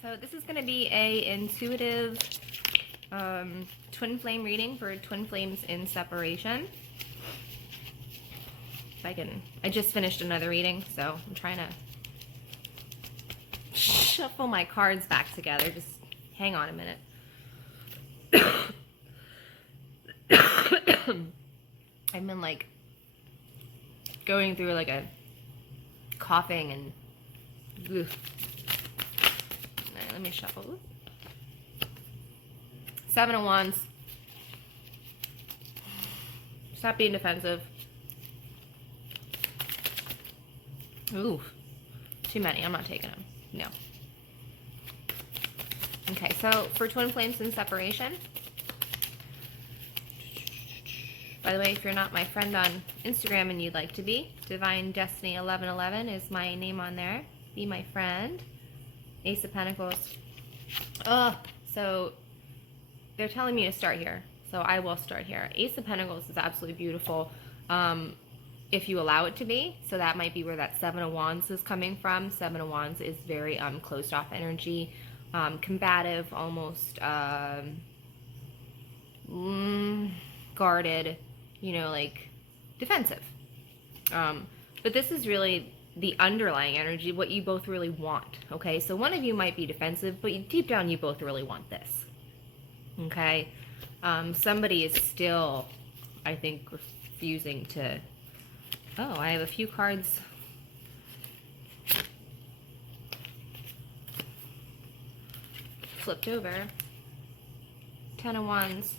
So this is going to be a intuitive twin flame reading for twin flames in separation. If I can, I just finished another reading, so I'm trying to shuffle my cards back together. Just hang on a minute. I've been like going through like a coughing and oof. Right, let me shuffle. Seven of Wands. Stop being defensive. Ooh, too many. I'm not taking them. No. Okay, so for twin flames in separation. By the way, if you're not my friend on Instagram and you'd like to be, Divine Destiny 1111 is my name on there. Be my friend. Ace of Pentacles. So they're telling me to start here, so I will start here. Ace of Pentacles is absolutely beautiful. If you allow it to be, so that might be where that Seven of Wands is coming from. Seven of Wands is very closed off energy, combative, almost guarded, you know, like defensive. But this is really the underlying energy, what you both really want. Okay, so one of you might be defensive, but deep down you both really want this. Okay, somebody is still, I think, refusing to. Oh, I have a few cards. Flipped over. Ten of Wands.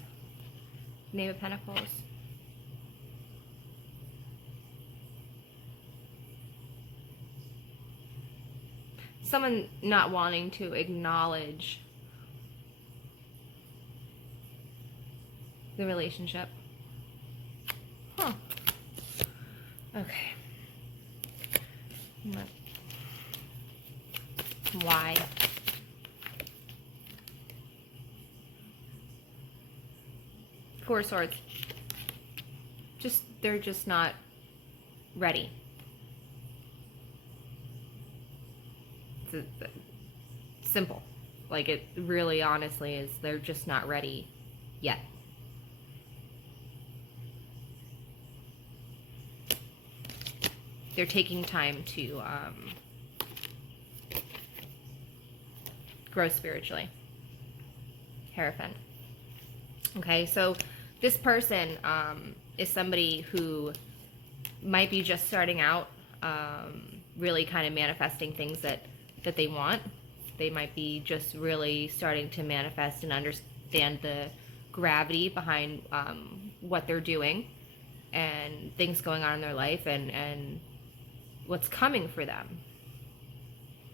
Knave of Pentacles. Someone not wanting to acknowledge the relationship. Huh. Okay. Why? Four of Swords. They're just not ready. It's simple. Like, it really honestly is, they're just not ready yet. They're taking time to grow spiritually. Hierophant. Okay, so this person is somebody who might be just starting out, really kind of manifesting things that they want. They might be just really starting to manifest and understand the gravity behind what they're doing and things going on in their life and what's coming for them.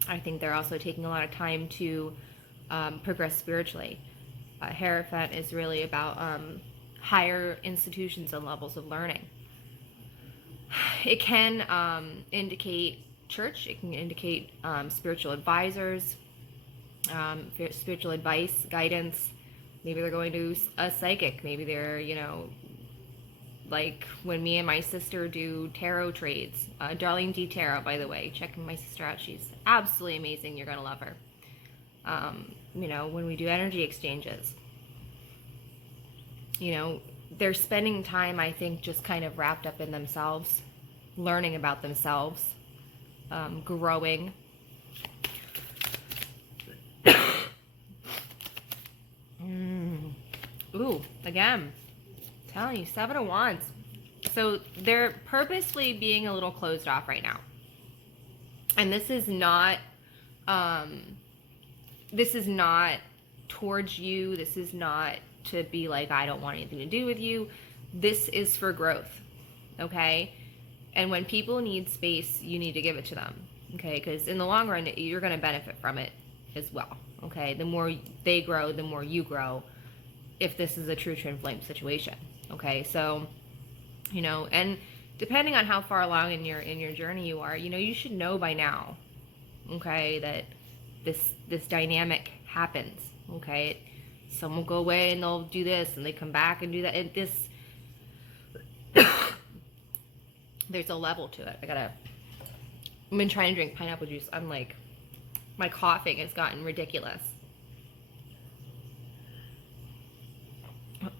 I think they're also taking a lot of time to progress spiritually. Hierophant is really about higher institutions and levels of learning. It can indicate church. It can indicate spiritual advisors, spiritual advice, guidance. Maybe they're going to a psychic. Maybe they're, you know, like when me and my sister do tarot trades. Darlene D. Tarot, by the way. Check my sister out. She's absolutely amazing. You're going to love her. You know, when we do energy exchanges, you know, they're spending time, I think, just kind of wrapped up in themselves, learning about themselves, growing. Ooh, again, telling you, Seven of Wands. So they're purposely being a little closed off right now. And this is not towards you. This is not to be like, I don't want anything to do with you. This is for growth, okay? And when people need space, you need to give it to them, okay? Because in the long run, you're going to benefit from it as well, okay? The more they grow, the more you grow, if this is a true twin flame situation, okay? So, you know, and depending on how far along in your journey you are, you know, you should know by now, okay, that this dynamic happens, okay? Some will go away and they'll do this, and they come back and do that. And this, there's a level to it. I've been trying to drink pineapple juice. I'm like My coughing has gotten ridiculous.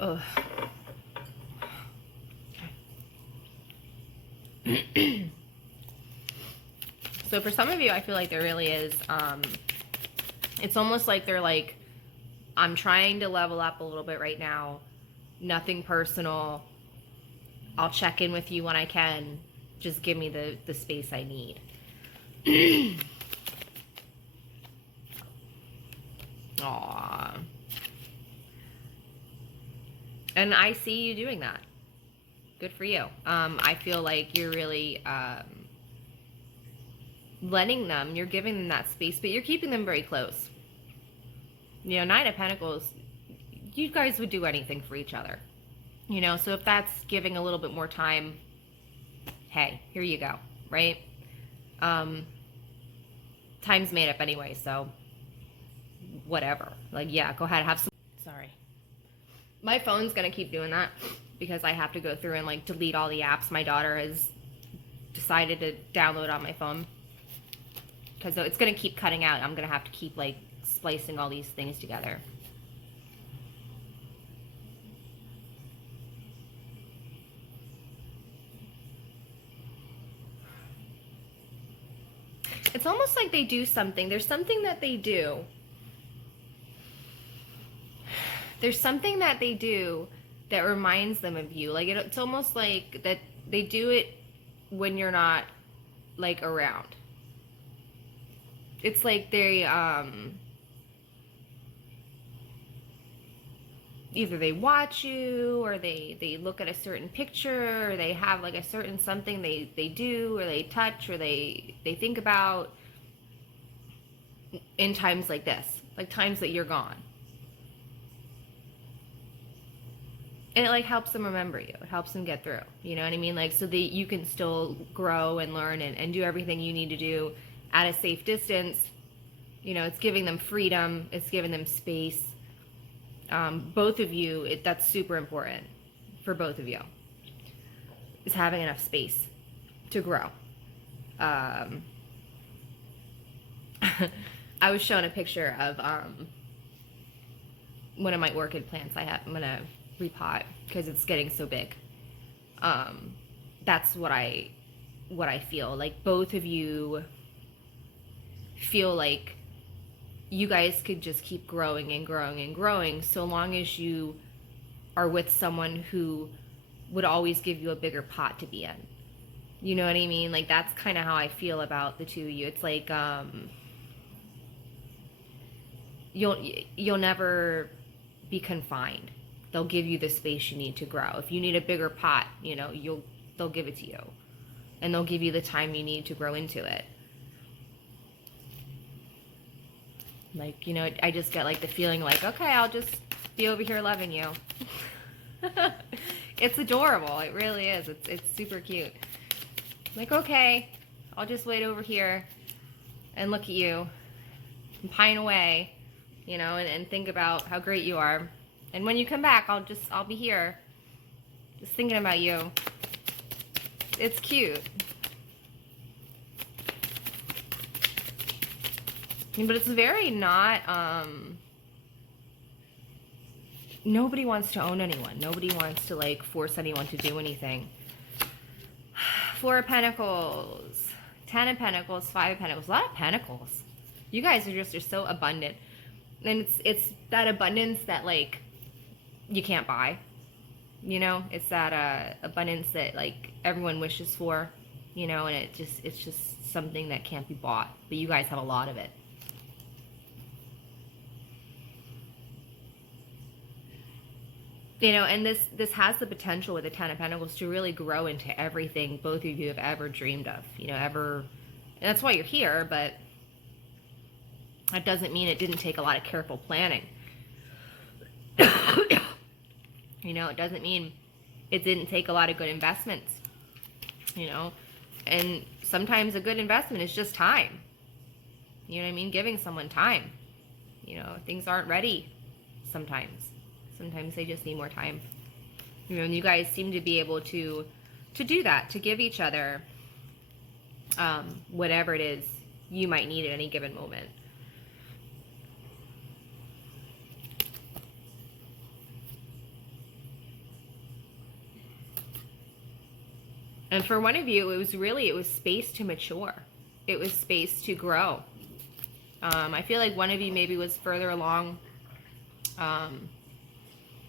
Ugh. So for some of you, I feel like there really is, it's almost like they're like, I'm trying to level up a little bit right now. Nothing personal. I'll check in with you when I can. Just give me the space I need. Aww. And I see you doing that. Good for you. I feel like you're really letting them, you're giving them that space, but you're keeping them very close. You know, Nine of Pentacles, you guys would do anything for each other. You know, so if that's giving a little bit more time, hey, here you go, right? Time's made up anyway, so whatever. Like, yeah, go ahead, have some. Sorry. My phone's gonna keep doing that because I have to go through and like delete all the apps my daughter has decided to download on my phone. Because it's gonna keep cutting out. I'm gonna have to keep like splicing all these things together. It's almost like they do something. There's something that they do. There's something that they do that reminds them of you. Like it's almost like that they do it when you're not like around. It's like they either they watch you, or they look at a certain picture, or they have like a certain something they do, or they touch, or they think about in times like this, like times that you're gone. And it like helps them remember you. It helps them get through. You know what I mean? Like so that you can still grow and learn and do everything you need to do at a safe distance. You know, it's giving them freedom. It's giving them space. Both of you, that's super important for both of you, is having enough space to grow. I was shown a picture of one of my orchid plants I have. I'm going to repot because it's getting so big. That's what I feel. Like both of you feel like you guys could just keep growing and growing and growing so long as you are with someone who would always give you a bigger pot to be in. You know what I mean? Like that's kind of how I feel about the two of you. It's like you'll never be confined. They'll give you the space you need to grow. If you need a bigger pot, you know, they'll give it to you. And they'll give you the time you need to grow into it. Like, you know, I just get like the feeling like, okay, I'll just be over here loving you. It's adorable. It really is. It's super cute. Like, okay, I'll just wait over here and look at you and pine away, you know, and think about how great you are. And when you come back, I'll be here just thinking about you. It's cute. But it's very not, nobody wants to own anyone. Nobody wants to, like, force anyone to do anything. Four of Pentacles, 10 of Pentacles, 5 of Pentacles, a lot of Pentacles. You guys are so abundant. And it's that abundance that, like, you can't buy. You know? It's that abundance that, like, everyone wishes for. You know? And it's just something that can't be bought. But you guys have a lot of it. You know, and this has the potential with the 10 of Pentacles to really grow into everything both of you have ever dreamed of. You know, and that's why you're here, but that doesn't mean it didn't take a lot of careful planning. You know, it doesn't mean it didn't take a lot of good investments. You know, and sometimes a good investment is just time. You know what I mean? Giving someone time. You know, things aren't ready sometimes. Sometimes they just need more time. You know, and you guys seem to be able to do that, to give each other whatever it is you might need at any given moment. And for one of you, it was space to mature. It was space to grow. I feel like one of you maybe was further along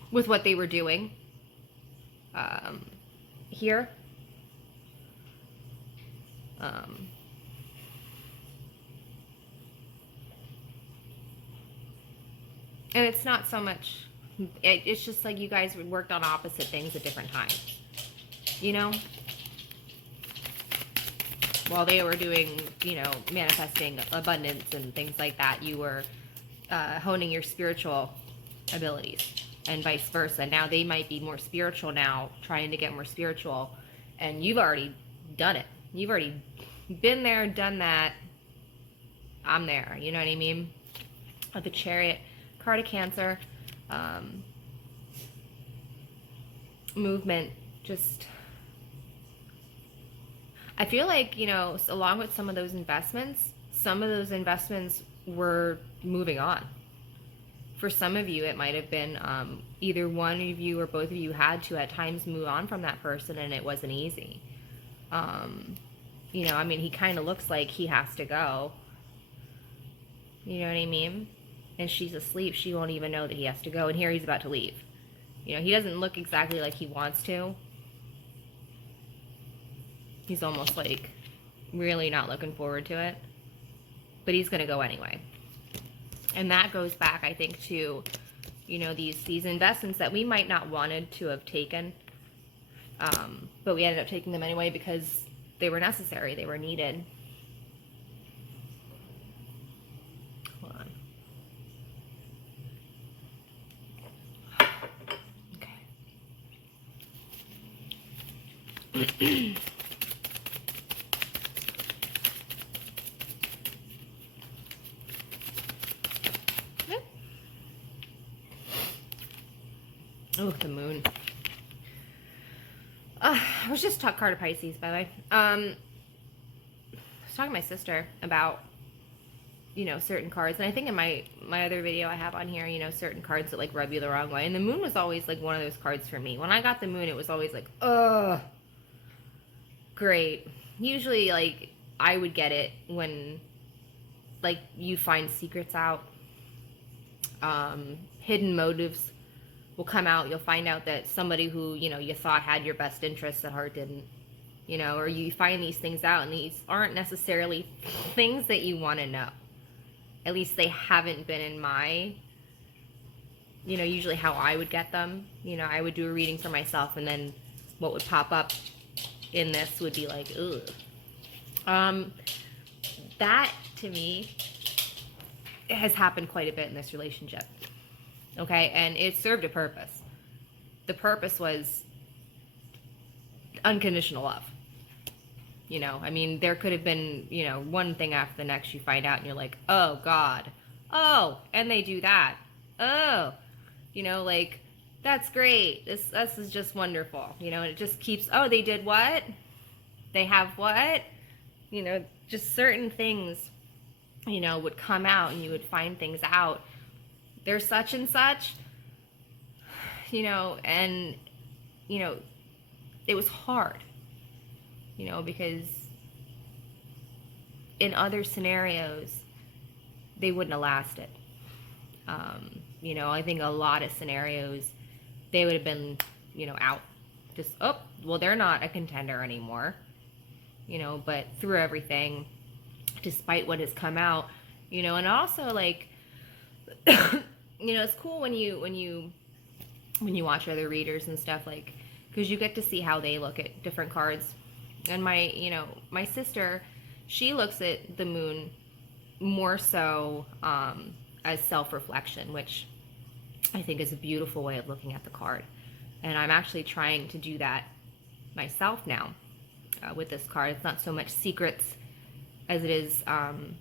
with what they were doing here. And it's not so much, it's just like you guys worked on opposite things at different times, you know? While they were doing, you know, manifesting abundance and things like that, you were honing your spiritual abilities, and vice versa. Now they might be more spiritual now, trying to get more spiritual, and you've already done it. You've already been there, done that. I'm there, you know what I mean? The Chariot, card of Cancer, movement, just... I feel like, you know, along with some of those investments were moving on. For some of you, it might have been either one of you or both of you had to at times move on from that person, and it wasn't easy. You know, I mean, he kind of looks like he has to go. You know what I mean? And she's asleep. She won't even know that he has to go. And here he's about to leave. You know, he doesn't look exactly like he wants to. He's almost like really not looking forward to it. But he's going to go anyway. And that goes back, I think, to, you know, these investments that we might not wanted to have taken. But we ended up taking them anyway because they were necessary. They were needed. Hold on. Okay. Oh, the moon. I was just talking card of Pisces, by the way. I was talking to my sister about, you know, certain cards. And I think in my other video I have on here, you know, certain cards that, like, rub you the wrong way. And the moon was always, like, one of those cards for me. When I got the moon, it was always like, ugh, great. Usually, like, I would get it when, like, you find secrets out. Hidden motives will come out. You'll find out that somebody who, you know, you thought had your best interests at heart didn't, you know, or you find these things out, and these aren't necessarily things that you want to know. At least they haven't been in my, you know, usually how I would get them. You know, I would do a reading for myself, and then what would pop up in this would be like, ugh. That, to me, has happened quite a bit in this relationship. Okay, and it served a purpose. The purpose was unconditional love. You know, I mean, there could have been, you know, one thing after the next you find out and you're like, oh, God. Oh, and they do that. Oh, you know, like, that's great. This is just wonderful. You know, and it just keeps, oh, they did what? They have what? You know, just certain things, you know, would come out and you would find things out. They're such and such, you know, and, you know, it was hard, you know, because in other scenarios, they wouldn't have lasted. You know, I think a lot of scenarios, they would have been, you know, out. Just, oh, well, they're not a contender anymore, you know, but through everything, despite what has come out, you know, and also, like, you know, it's cool when you watch other readers and stuff, like, because you get to see how they look at different cards. And my sister, she looks at the moon more so as self-reflection, which I think is a beautiful way of looking at the card. And I'm actually trying to do that myself now with this card. It's not so much secrets as it is an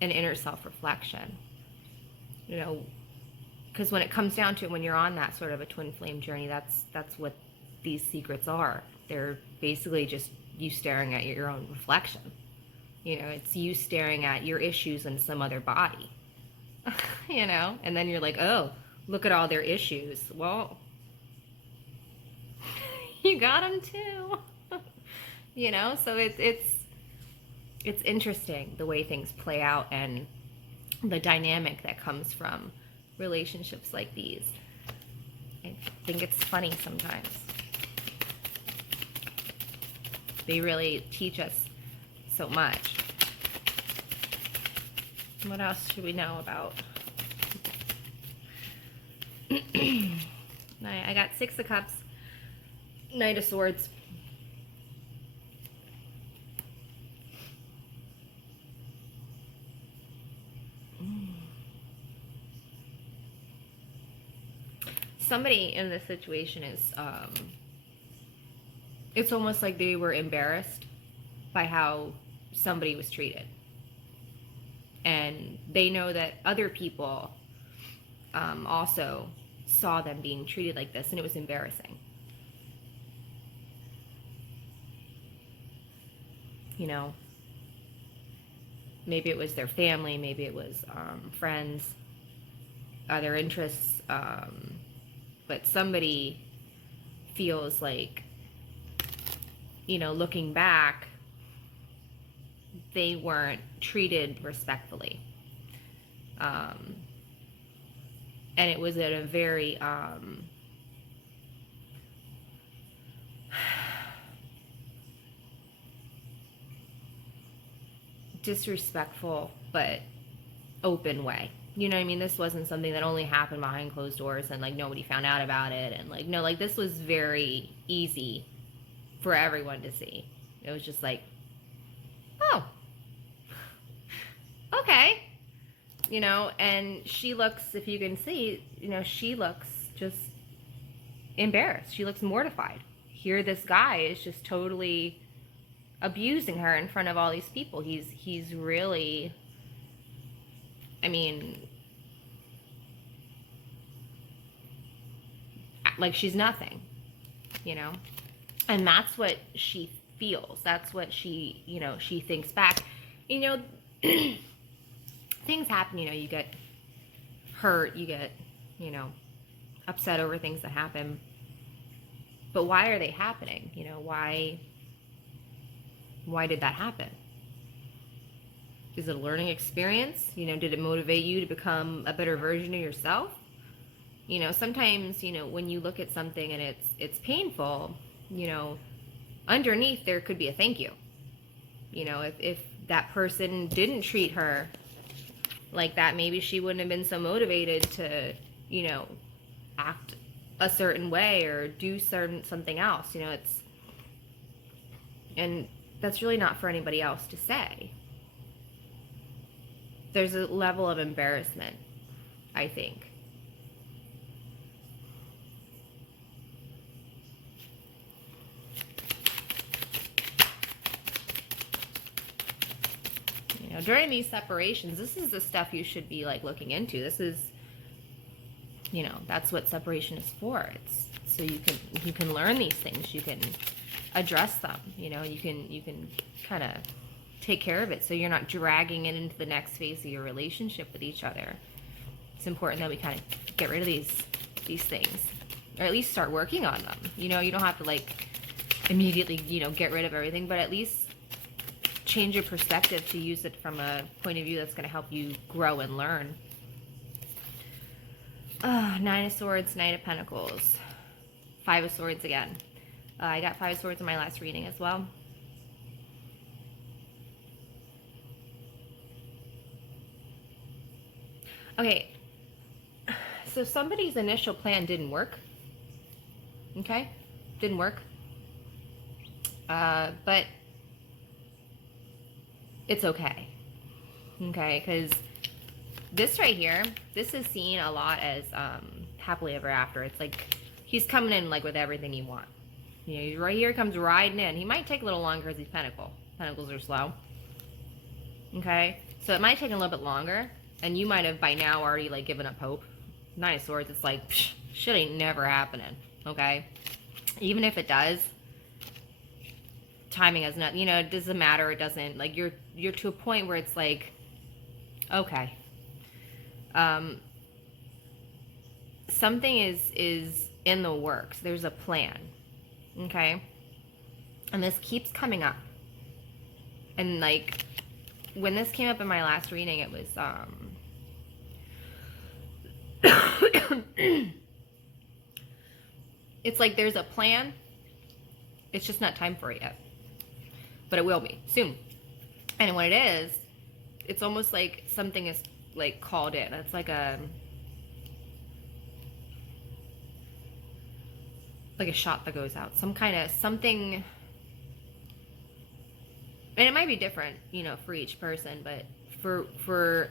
inner self-reflection. You know, because when it comes down to it, when you're on that sort of a twin flame journey, that's what these secrets are. They're basically just you staring at your own reflection. You know, it's you staring at your issues in some other body. You know, and then you're like, oh, look at all their issues. Well, you got them too. you know? So it's interesting the way things play out and the dynamic that comes from relationships like these. I think it's funny sometimes. They really teach us so much. What else should we know about? I got Six of Cups, Knight of Swords. Somebody in this situation is, it's almost like they were embarrassed by how somebody was treated. And they know that other people also saw them being treated like this, and it was embarrassing. You know, maybe it was their family, maybe it was friends, other interests, but somebody feels like, you know, looking back, they weren't treated respectfully. And it was at a very disrespectful but open way. You know what I mean? This wasn't something that only happened behind closed doors and like nobody found out about it, and like, no, like this was very easy for everyone to see. It was just like, oh, okay, you know. And she looks, if you can see, you know, she looks just embarrassed. She looks mortified. Here this guy is just totally abusing her in front of all these people. He's really, I mean, like she's nothing, you know? And that's what she feels. That's what she, you know, she thinks back. You know, things happen, you know, you get hurt, you get, you know, upset over things that happen. But why are they happening? You know, why did that happen? Is it a learning experience? You know, did it motivate you to become a better version of yourself? You know, sometimes, you know, when you look at something and it's painful, you know, underneath there could be a thank you. You know, if that person didn't treat her like that, maybe she wouldn't have been so motivated to, you know, act a certain way or do something else. You know, and that's really not for anybody else to say. There's a level of embarrassment, I think. You know, during these separations, this is the stuff you should be like looking into. This is, you know, that's what separation is for. It's so you can learn these things, you can address them, you know, you can kind of take care of it so you're not dragging it into the next phase of your relationship with each other. It's important that we kind of get rid of these things, or at least start working on them. You know, you don't have to like immediately, you know, get rid of everything, but at least change your perspective to use it from a point of view that's going to help you grow and learn. Nine of Swords, Knight of Pentacles, Five of Swords again. I got Five of Swords in my last reading as well. Okay, so somebody's initial plan didn't work. Okay, didn't work. But it's okay. Okay, because this right here, this is seen a lot as happily ever after. It's like he's coming in like with everything you want. You know, right here comes riding in. He might take a little longer because he's Pentacle. Pentacles are slow. Okay, so it might take a little bit longer. And you might have by now already like given up hope. Nine of Swords, it's like, psh, shit ain't never happening, okay? Even if it does, timing has not, you know, it doesn't matter, it doesn't, like you're to a point where it's like, okay. Something is in the works. There's a plan, okay? And this keeps coming up. And like, when this came up in my last reading, it was, it's like there's a plan. It's just not time for it yet. But it will be soon. And when it is, it's almost like something is like called in. It's like a shot that goes out. Some kind of something. And it might be different, you know, for each person, but for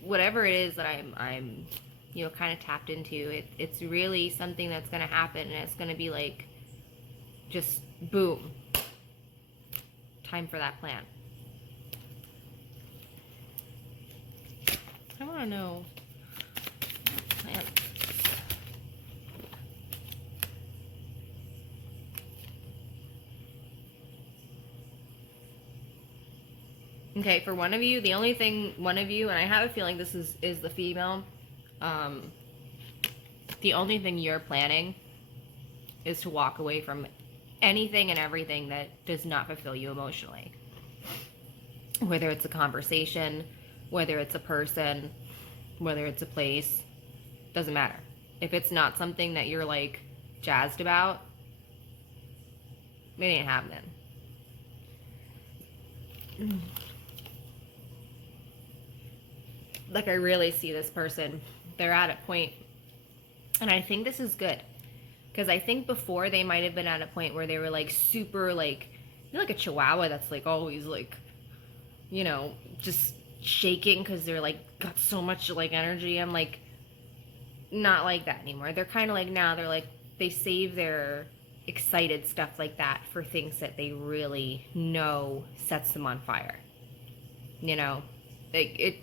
whatever it is that I'm you know, kind of tapped into, it's really something that's going to happen, and it's going to be like just boom. Time for that plan. I want to know plants. Okay, for one of you, the only thing, one of you, and I have a feeling this is the female, the only thing you're planning is to walk away from anything and everything that does not fulfill you emotionally. Whether it's a conversation, whether it's a person, whether it's a place, doesn't matter. If it's not something that you're like jazzed about, it ain't happening. Like, I really see this person, they're at a point, and I think this is good, because I think before they might have been at a point where they were like super like, you know, like a chihuahua that's like always like, you know, just shaking because they're like got so much like energy. I'm like, not like that anymore. They're kind of like, now they're like, they save their excited stuff like that for things that they really know sets them on fire. You know, like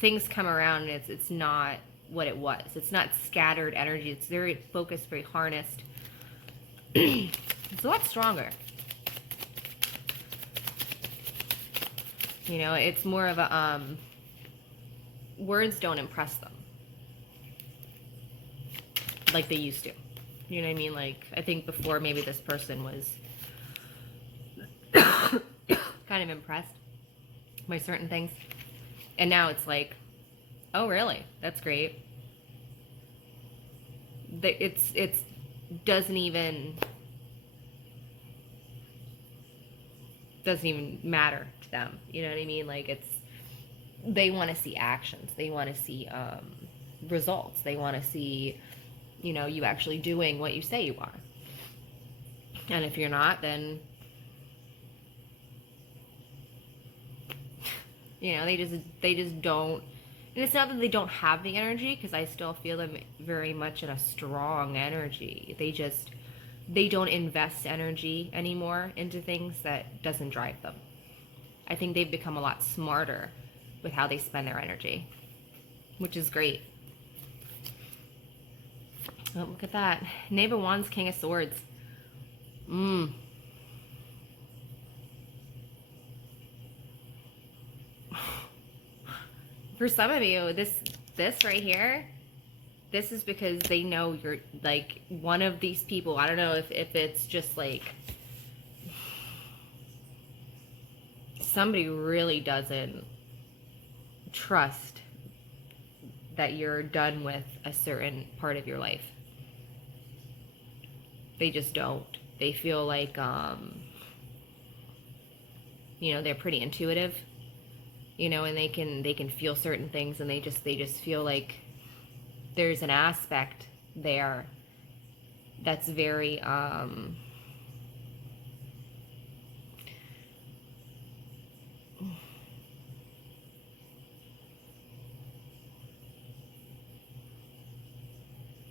things come around and it's not what it was. It's not scattered energy. It's very focused, very harnessed. It's a lot stronger. You know, it's more of a, words don't impress them like they used to. You know what I mean? Like, I think before maybe this person was kind of impressed by certain things. And now it's like, oh, really? That's great. It's doesn't even matter to them. You know what I mean? Like, they want to see actions. They want to see results. They want to see, you know, you actually doing what you say you are. And if you're not, then, you know, they just don't. And it's not that they don't have the energy, because I still feel them very much in a strong energy. They don't invest energy anymore into things that doesn't drive them. I think they've become a lot smarter with how they spend their energy, which is great. Oh, look at that. Knave of Wands, King of Swords. For some of you, this right here, this is because they know you're like one of these people. I don't know if it's just like somebody really doesn't trust that you're done with a certain part of your life. They just don't. They feel like, you know, they're pretty intuitive, you know, and they can feel certain things, and they just feel like there's an aspect there that's very,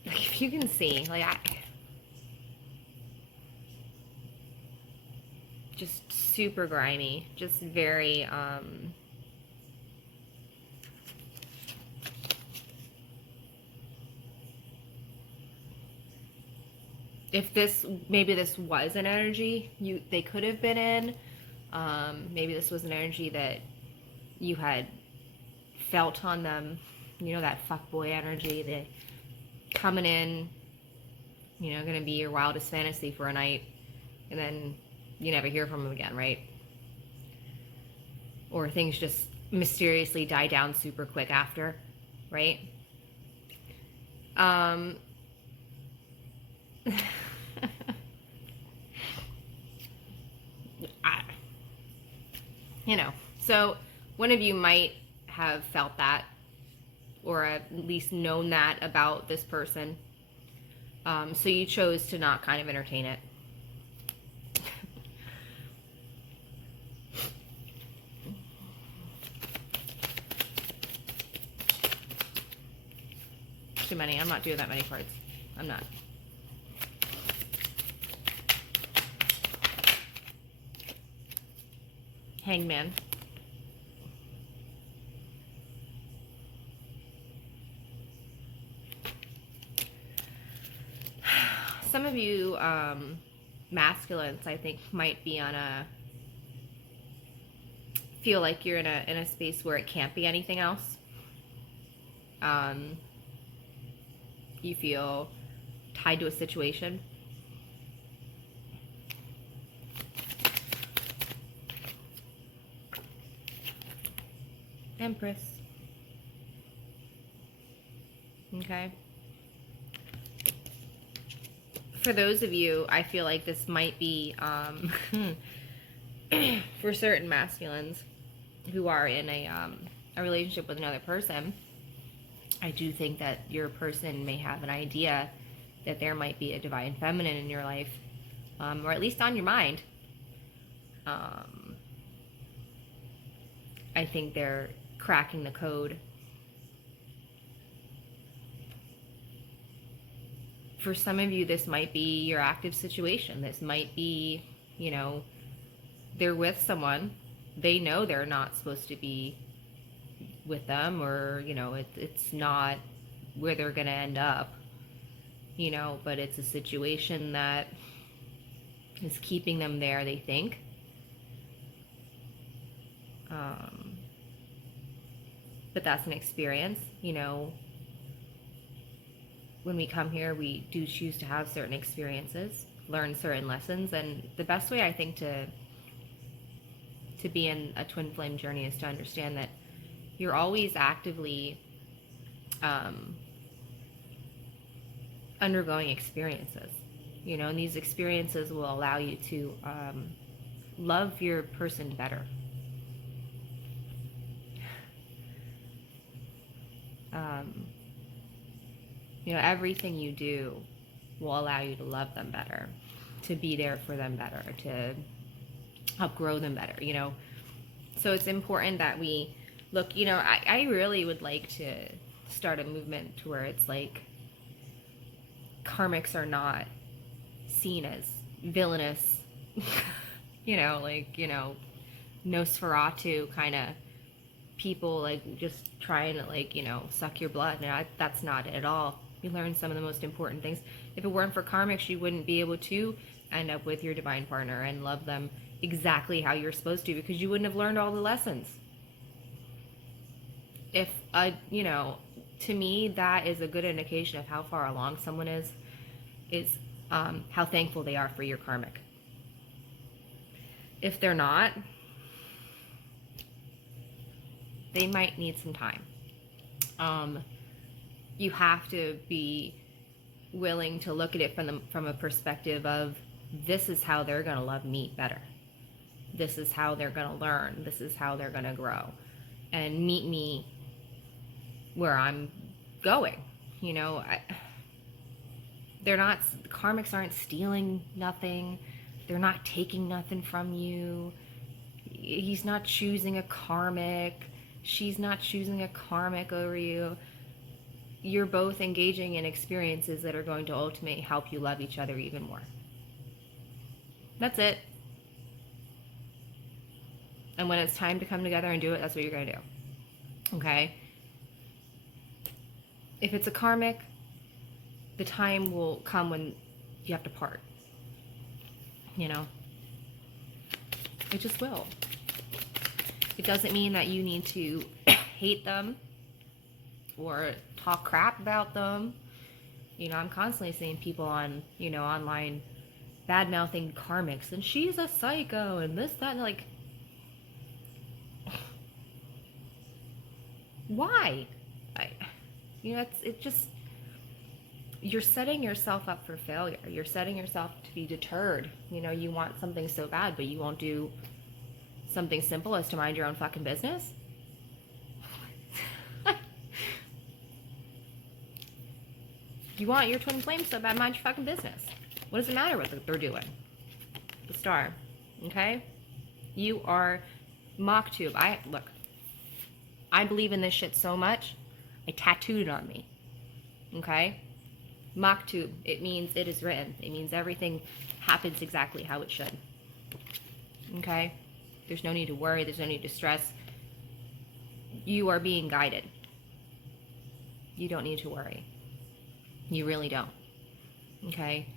like, if you can see, like, just super grimy, just very, if maybe this was an energy they could have been in, maybe this was an energy that you had felt on them, you know, that fuckboy energy, they coming in, you know, gonna be your wildest fantasy for a night, and then you never hear from them again, right? Or things just mysteriously die down super quick after, right? So one of you might have felt that, or at least known that about this person. So you chose to not kind of entertain it. Too many. I'm not doing that many cards. I'm not. Hangman. Some of you masculines, I think, might be on feel like you're in a space where it can't be anything else. You feel tied to a situation. Empress. Okay. For those of you, I feel like this might be for certain masculines who are in a relationship with another person. I do think that your person may have an idea that there might be a divine feminine in your life, or at least on your mind. I think they're cracking the code. For some of you, this might be your active situation. This might be, they're with someone. They know they're not supposed to be with them, or, it's not where they're going to end up, but it's a situation that is keeping them there, they think. But that's an experience, when we come here, we do choose to have certain experiences, learn certain lessons, and the best way, I think, to be in a twin flame journey is to understand that you're always actively undergoing experiences, and these experiences will allow you to love your person better. Everything you do will allow you to love them better, to be there for them better, to help grow them better, So it's important that we look, I really would like to start a movement to where it's like karmics are not seen as villainous, Nosferatu kind of people, like just trying to suck your blood. No, that's not it at all. You learn some of the most important things. If it weren't for karmics, you wouldn't be able to end up with your divine partner and love them exactly how you're supposed to, because you wouldn't have learned all the lessons. If to me, that is a good indication of how far along someone is how thankful they are for your karmic. If they're not, they might need some time. You have to be willing to look at it from a perspective of, this is how they're going to love me better. This is how they're going to learn. This is how they're going to grow and meet me where I'm going. Karmics aren't stealing nothing. They're not taking nothing from you. He's not choosing a karmic. She's not choosing a karmic over you. You're both engaging in experiences that are going to ultimately help you love each other even more. That's it. And when it's time to come together and do it, that's what you're going to do. Okay? If it's a karmic, the time will come when you have to part. It just will. It doesn't mean that you need to hate them or talk crap about them. I'm constantly seeing people on, online bad-mouthing karmics, and she's a psycho, and this, that, and like... Why? It just... You're setting yourself up for failure. You're setting yourself to be deterred. You know, you want something so bad, but you won't do something simple as to mind your own fucking business. You want your twin flame so bad, mind your fucking business. What does it matter what they're doing? The star. Okay? You are Mock-tube. Look. I believe in this shit so much, I tattooed it on me. Okay? Mock-tube. It means it is written. It means everything happens exactly how it should. Okay? There's no need to worry. There's no need to stress. You are being guided. You don't need to worry. You really don't. Okay?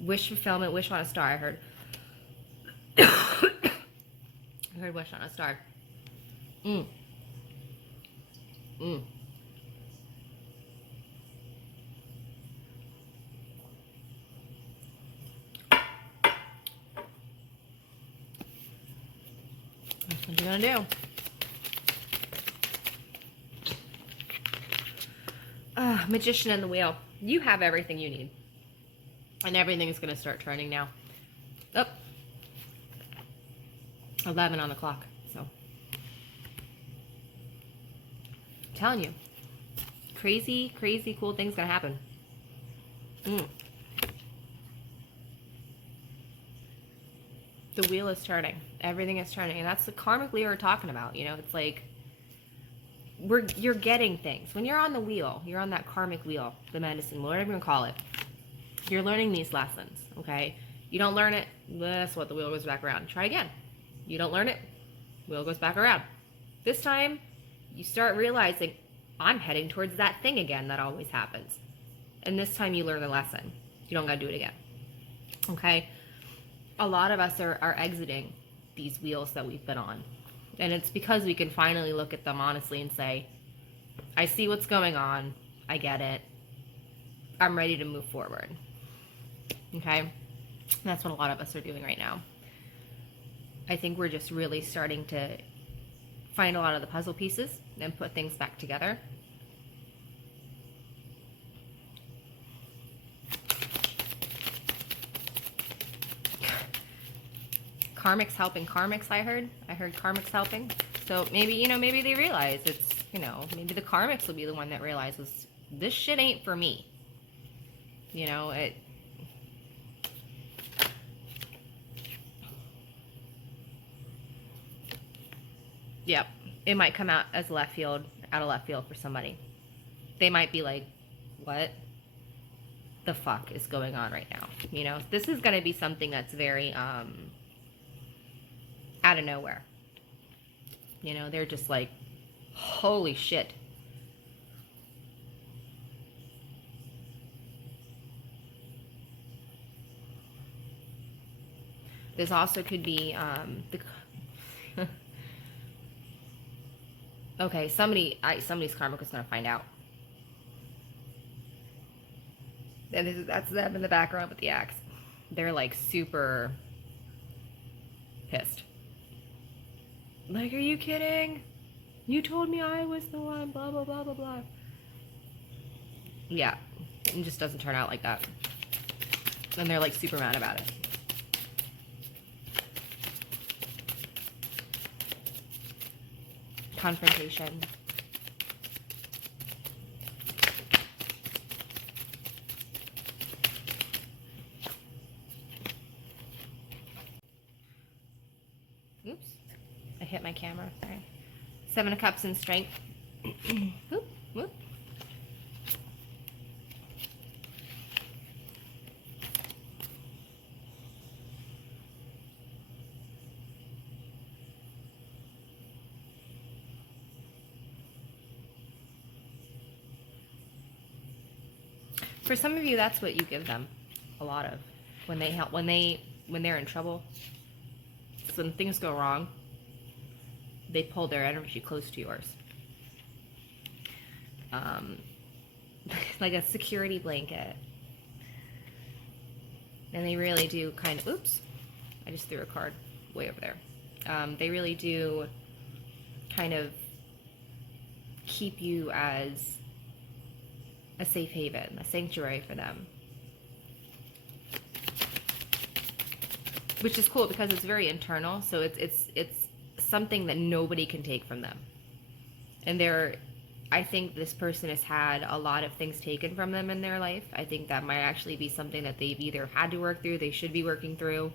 Wish fulfillment, wish on a star, I heard. I heard wish on a star. I'm What you gonna do? Magician in the wheel. You have everything you need. And everything's gonna start turning now. Oh. 11 on the clock. So. I'm telling you. Crazy, crazy cool things gonna happen. The wheel is turning. Everything is turning. And that's the karmic wheel we're talking about. You know, it's like you're getting things. When you're on the wheel, you're on that karmic wheel, the medicine wheel, whatever you want to call it. You're learning these lessons, okay? You don't learn it, that's what the wheel goes back around. Try again. You don't learn it, wheel goes back around. This time, you start realizing, I'm heading towards that thing again that always happens. And this time you learn the lesson. You don't gotta do it again, okay? A lot of us are exiting these wheels that we've been on. And it's because we can finally look at them honestly and say, I see what's going on. I get it. I'm ready to move forward. Okay? That's what a lot of us are doing right now. I think we're just really starting to find a lot of the puzzle pieces and put things back together. Karmics helping karmics, I heard. I heard karmics helping. So maybe, you know, maybe they realize it's, you know, maybe the karmics will be the one that realizes this shit ain't for me. You know, it... Yep. It might come out as out of left field for somebody. They might be like, what the fuck is going on right now? You know, this is going to be something that's very, out of nowhere. You know, they're just like, holy shit. This also could be okay, somebody's karmic is going to find out. And that's them in the background with the axe. They're like super pissed. Like, are you kidding? You told me I was the one, blah, blah, blah, blah, blah. Yeah, it just doesn't turn out like that. And they're like super mad about it. Confrontation. Oops. I hit my camera. Sorry. 7 of Cups in strength. Whoop, whoop. For some of you, that's what you give them a lot of when they're in trouble. So when things go wrong, they pull their energy close to yours. Like a security blanket. And they really do kind of, oops, I just threw a card way over there. They really do kind of keep you as a safe haven, a sanctuary for them. Which is cool because it's very internal, so it's something that nobody can take from them. And I think this person has had a lot of things taken from them in their life. I think that might actually be something that they've either had to work through, they should be working through,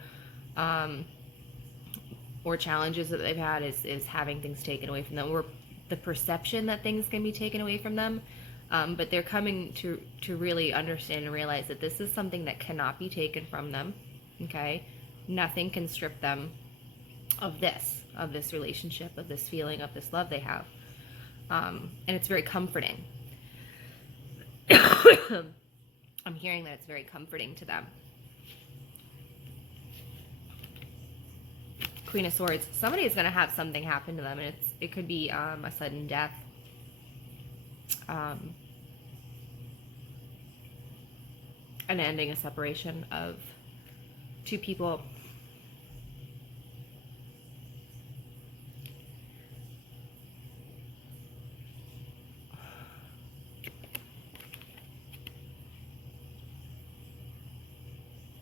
or challenges that they've had is having things taken away from them, or the perception that things can be taken away from them. But they're coming to really understand and realize that this is something that cannot be taken from them, okay? Nothing can strip them of this relationship, of this feeling, of this love they have. And it's very comforting. I'm hearing that it's very comforting to them. Queen of Swords. Somebody is going to have something happen to them, and it could be a sudden death. An ending, a separation of two people.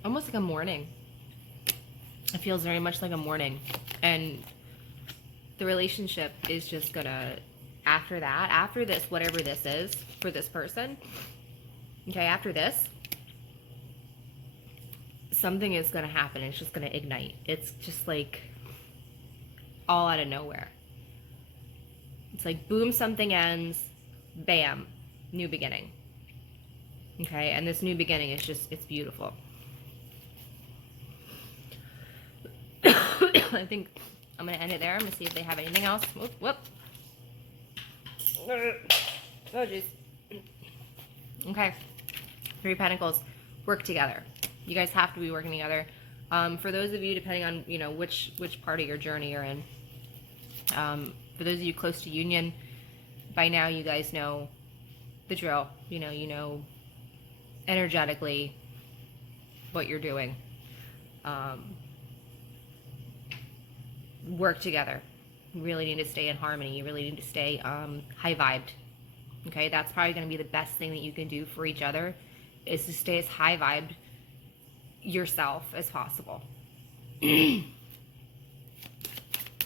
Almost like a mourning. It feels very much like a mourning. And the relationship is just gonna, after that, after this, whatever this is for this person, okay, after this, something is gonna happen. It's just gonna ignite. It's just like all out of nowhere. It's like boom, something ends, bam, new beginning. Okay, and this new beginning is just, it's beautiful. I think I'm going to end it there. I'm going to see if they have anything else. Whoop. Oh, jeez. Okay. 3 Pentacles. Work together. You guys have to be working together. For those of you, depending on, you know, which part of your journey you're in. For those of you close to union, by now you guys know the drill. You know energetically what you're doing. Work together. You really need to stay in harmony. You really need to stay high vibed. Okay, that's probably going to be the best thing that you can do for each other, is to stay as high vibed yourself as possible. I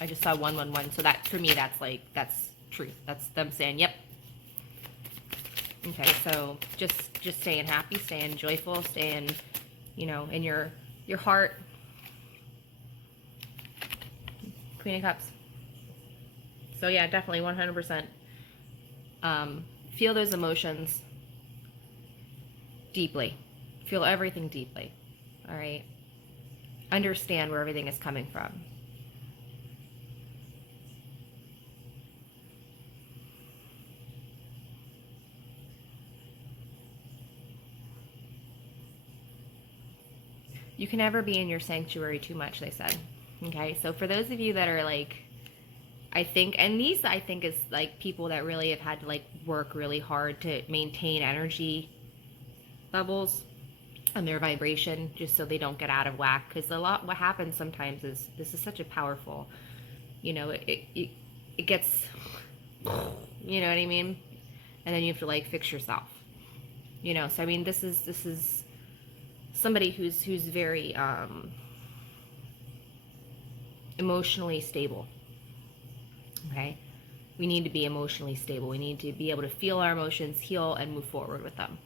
just saw 111, so that for me that's truth. That's them saying yep. Okay, so just staying happy, staying joyful, staying, you know, in your heart. Queen of Cups. So yeah, definitely 100%. Feel those emotions deeply. Feel everything deeply. All right. Understand where everything is coming from. You can never be in your sanctuary too much, they said. Okay, so for those of you that are like, I think, and these I think is like people that really have had to like work really hard to maintain energy levels and their vibration, just so they don't get out of whack. Because what happens sometimes is, this is such a powerful, you know, it gets, you know what I mean? And then you have to like fix yourself, you know. So I mean, this is somebody who's very emotionally stable. Okay, we need to be emotionally stable. We need to be able to feel our emotions, heal, and move forward with them.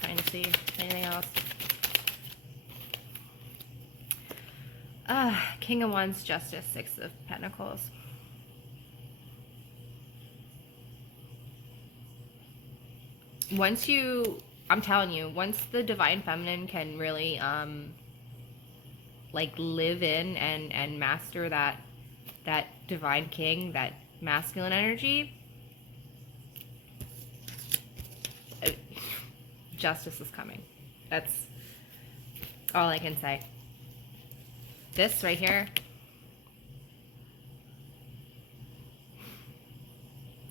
Trying to see anything else. King of Wands, Justice, 6 of Pentacles. Once you, I'm telling you, once the Divine Feminine can really like live in and master that Divine King, that masculine energy, justice is coming. That's all I can say. This right here,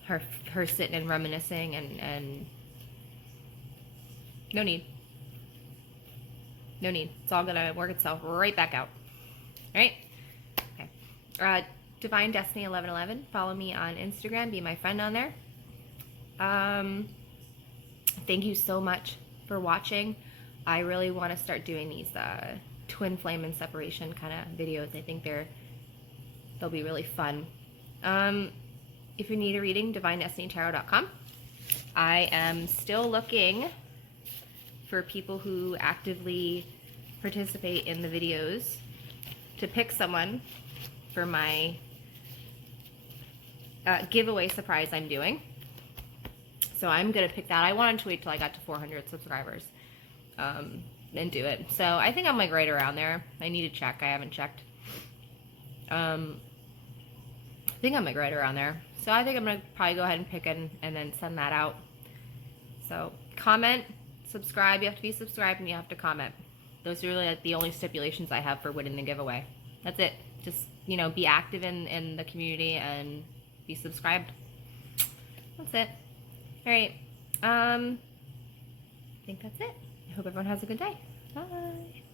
her sitting and reminiscing and no need. No need. It's all gonna work itself right back out. All right? Okay. Divine Destiny 1111. Follow me on Instagram. Be my friend on there. Thank you so much for watching. I really want to start doing these twin flame and separation kind of videos. I think they'll be really fun. If you need a reading, divinedestinytarot.com. I am still looking for people who actively participate in the videos to pick someone for my giveaway surprise I'm doing. So I'm going to pick that. I wanted to wait till I got to 400 subscribers and do it. So I think I'm like right around there. I need to check. I haven't checked. I think I'm like right around there. So I think I'm going to probably go ahead and pick it and then send that out. So comment, subscribe. You have to be subscribed and you have to comment. Those are really like the only stipulations I have for winning the giveaway. That's it. Just, you know, be active in the community and be subscribed. That's it. All right. I think that's it. I hope everyone has a good day. Bye.